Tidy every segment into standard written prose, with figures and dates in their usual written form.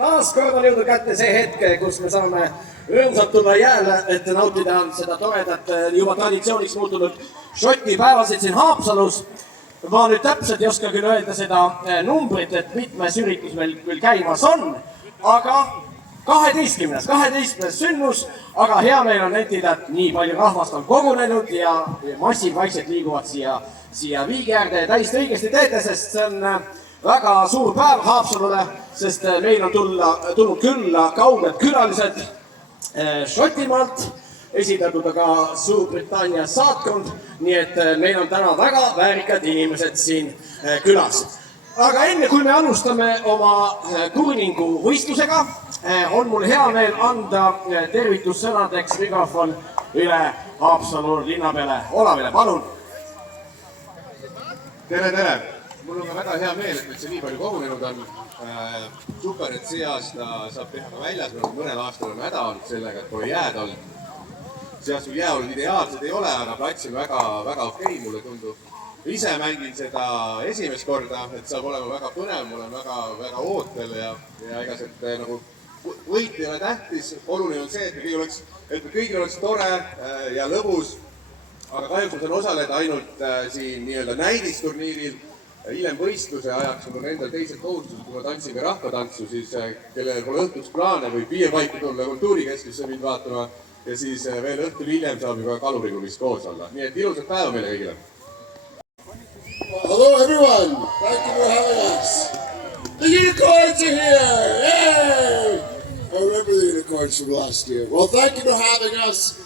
taas kord on jõudnud kätte see hetk, kus me saame rõõmsalt tulla jääle, et nautida seda toredat juba traditsiooniks muutunud Šoti päevasid siin Haapsalus. Ma nüüd täpselt ei oska küll öelda seda numbrit, et mitmes üritus meil küll käimas on, aga 12. sündmus, aga hea meil on nentida, et nii palju rahvast on kogunenud ja massid vaikselt liiguvad siia viigi äärde ja täiesti õigesti teete, sest see on väga suur päev Haapsalule, sest meil on tulnud külla kauged külalised Šotimaalt, esindatud aga Suurbritannia saatkond, nii et meil on täna väga väärikad inimesed siin külas. Aga enne kui me alustame oma kurningu võistlusega, on mul hea meel anda tervitussõnadeks mikrofon üle Haapsalu linnapeale Olavile, palun! Tere! Mul on ka väga hea meel, et see nii palju kogunenud on. Super, et see aasta saab teha ka väljas, mõnel aastal on häda olnud sellega, et pole jääd olnud. See aasta jääolud ideaalsed ei ole, aga plats on väga okei, mulle tundub. Ise mängin seda esimest korda, et saab olema väga põnev, mul on väga ootel ja ega see nagu võit ei ole tähtis. Oluline on see, et kõigil oleks tore ja lõbus, aga kahjuks ma saan osaleda ainult siin nii-öelda näidisturniiril. Hiljem võistluse ajaks mul on endal teised kohustused, kui ma tantsin ka rahvatantsu, siis kellel pole õhtuks plaane või piirpaika tulla kultuurikeskusse mind vaatama ja siis veel õhtul hiljem saab juba kaluriruumis koos olla. Nii et ilusat päeva meile kõigile! Hello everyone! Thank you for having us! The unicorns are here! Yay! I remember the unicorns from last year. Well, thank you for having us.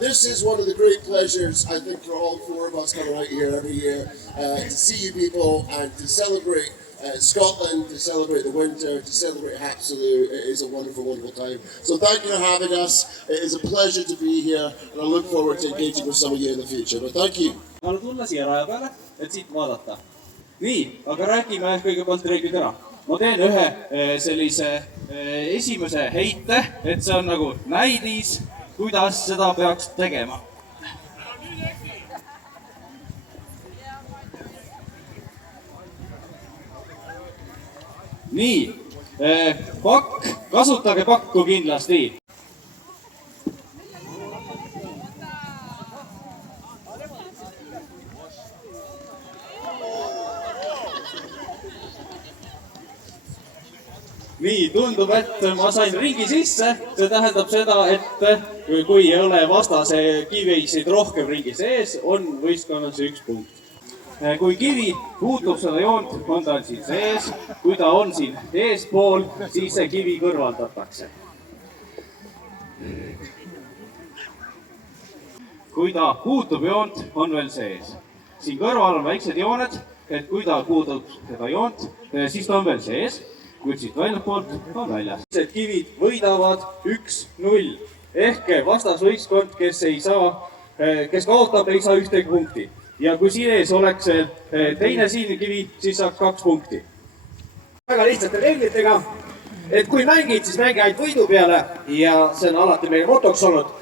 This is one of the great pleasures, I think, for all four of us coming out here every year to see you people and to celebrate Scotland, to celebrate the winter, to celebrate Haapsalu. It is a wonderful, wonderful time. So thank you for having us. It is a pleasure to be here and I look forward to engaging with some of you in the future. But thank you. Ma olen tulla siia raja peale, et siit vaadata. Nii, aga räägime kõigepealt reeglid ära. Ma teen ühe sellise esimese heite, et see on nagu näidis, kuidas seda peaks tegema. Nii, pakk, kasutage pakku kindlasti. Nii, tundub, et ma sain ringi sisse, see tähendab seda, et kui ei ole vastase kivisid rohkem ringi sees, on võistkonnal see 1 punkt. Kui kivi puutub seda joont, on ta siin sees, kui ta on siin eespool, siis see kivi kõrvaldatakse. Kui ta puutub joont, on veel sees. Siin kõrval on väiksed jooned, et kui ta puutub seda joont, siis ta on veel sees. Kuid siit väljapoolt on väljas. Kivid võidavad 1-0. Ehk vastasvõistkond, kes kaotab, ei saa ühtegi punkti. Ja kui siin ees oleks teine siin kivi, siis saaks 2 punkti. Väga lihtsate reeglitega, et kui mängid, siis mängi ainult võidu peale ja see on alati meie motoks olnud.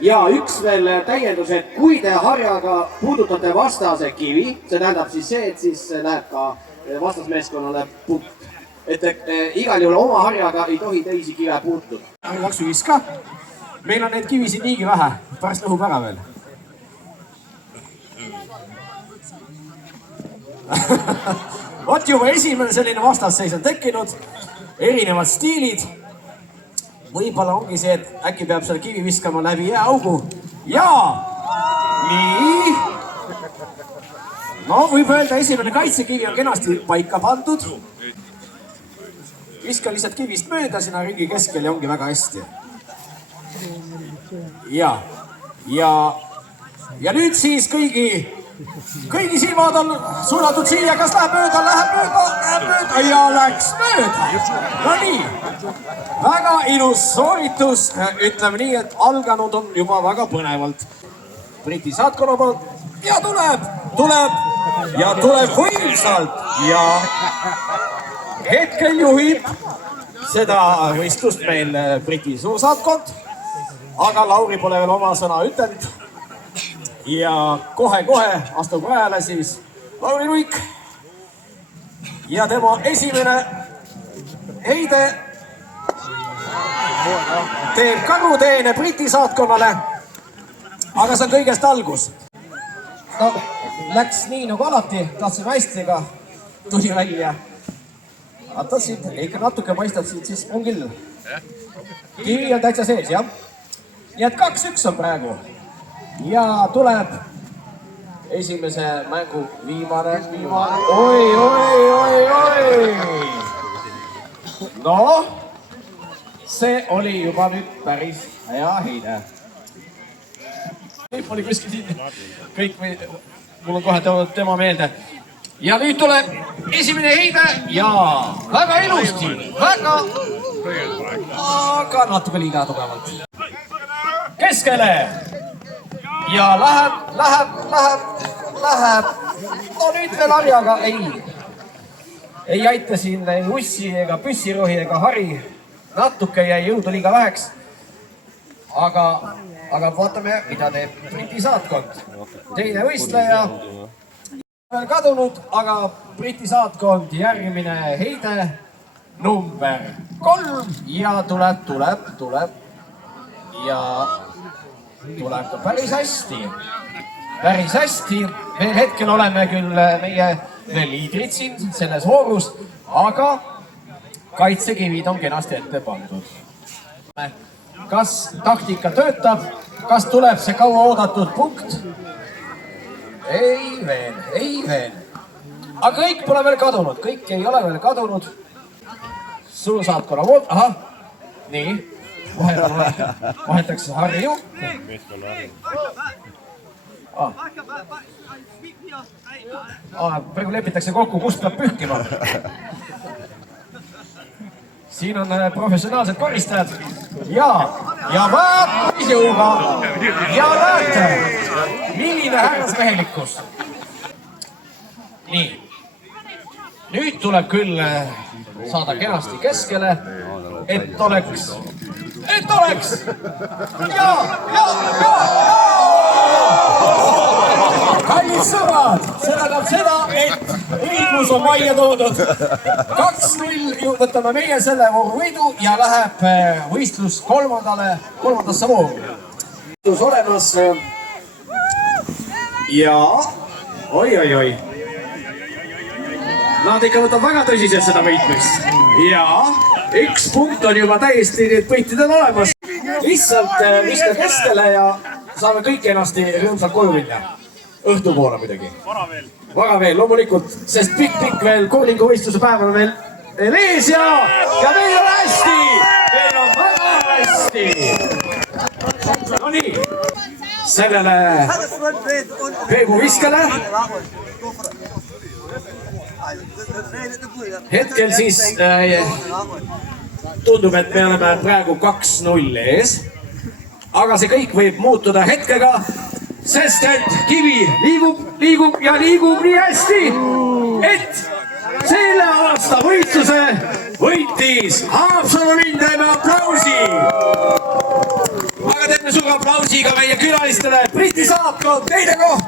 Ja üks veel täiendus, et kui te harjaga puudutate vastase kivi, see tähendab siis see, et siis läheb ka vastasmeeskonnale punkt. Et igal juhul oma harjaga ei tohi teisi kive puutuda. Laksuviis ka. Meil on neid kivisid niigi vähe, pärast lõhub ära veel. Vot juba esimene selline vastasseis on tekkinud, erinevad stiilid. Võib-olla ongi see, et äkki peab selle kivi viskama läbi jääaugu. Jaa! Nii! No võib öelda, esimene kaitsekivi on kenasti paika pandud. Viska lihtsalt kivist mööda sinna ringi keskel ja ongi väga hästi. Ja nüüd siis kõigi silmad on suunatud siia, kas läheb mööda ja läks mööda. No nii, väga ilus sooritus, ütleme nii, et alganud on juba väga põnevalt. Briti saatkonna poolt ja tuleb võimsalt ja hetkel juhib seda võistlust meil Briti suursaatkond, aga Lauri pole veel oma sõna ütelnud. Ja kohe astub rajale siis Lauri Luik ja tema esimene heide teeb karuteene Briti saatkonnale. Aga see on kõigest algus. No, läks nii nagu alati, tahtsime hästi, aga tuli välja. Vaata siit, ikka natuke paistab siit, siis on küll. Kivi on täitsa sees, jah. Nii et 2-1 on praegu. Ja tuleb esimese mängu viimane. Oi. No, see oli juba nüüd päris hea heide. Oli kuskil siin. Kõik, mul on kohe tema meelde. Ja nüüd tuleb esimene heide ja väga ilusti, aga natuke liiga tugevalt. Keskele ja läheb. No nüüd veel harjaga ei aita siin ei ussi ega püssirohi ega hari. Natuke jäi jõudu liiga väheks. Aga vaatame, mida teeb Briti saatkond. Teine võistleja kadunud, aga Briti saatkond järgmine heide number 3 ja tuleb ja tuleb ka päris hästi. Veel hetkel oleme küll meie veel liidrid siin selles voorus, aga kaitsekivid on kenasti ette pandud. Kas taktika töötab, kas tuleb see kaua oodatud punkt? Ei veel. Aga kõik pole veel kadunud, kõik ei ole veel kadunud. Suursaatkonna poolt, ahah, nii, vahetakse Harju. Praegu lepitakse kokku, kust peab pühkima. Siin on professionaalsed koristajad ja vaat jõuga ja näete, milline härrasmehelikkus. Nii, nüüd tuleb küll saada kenasti keskele, et oleks ja. Kallid sõbrad, see tähendab seda, et õiglus on majja toodud. 2-0 võtame meie selle vooru võidu ja läheb võistlus kolmandasse vooru. Olemas ja oi. Nad ikka võtab väga tõsiselt seda võitmist. Ja 1 punkt on juba täiesti need võitidel olemas. Lihtsalt viska keskele ja saame kõik ennasti rõõmsalt koju minna. Õhtupoole muidugi. Vara veel, loomulikult, sest pikk veel koolingu võistluse päev on veel ees ja meil on hästi! Meil on väga hästi! No nii, sellele Peebu viskale. Hetkel siis tundub, et me oleme praegu 2-0 ees. Aga see kõik võib muutuda hetkega, sest et kivi liigub nii hästi, et selle aasta võistluse võitis Haapsalu linn, teeme aplausi. Aga teeme suure aplausi ka meie külalistele. Briti saatkond, teine koht.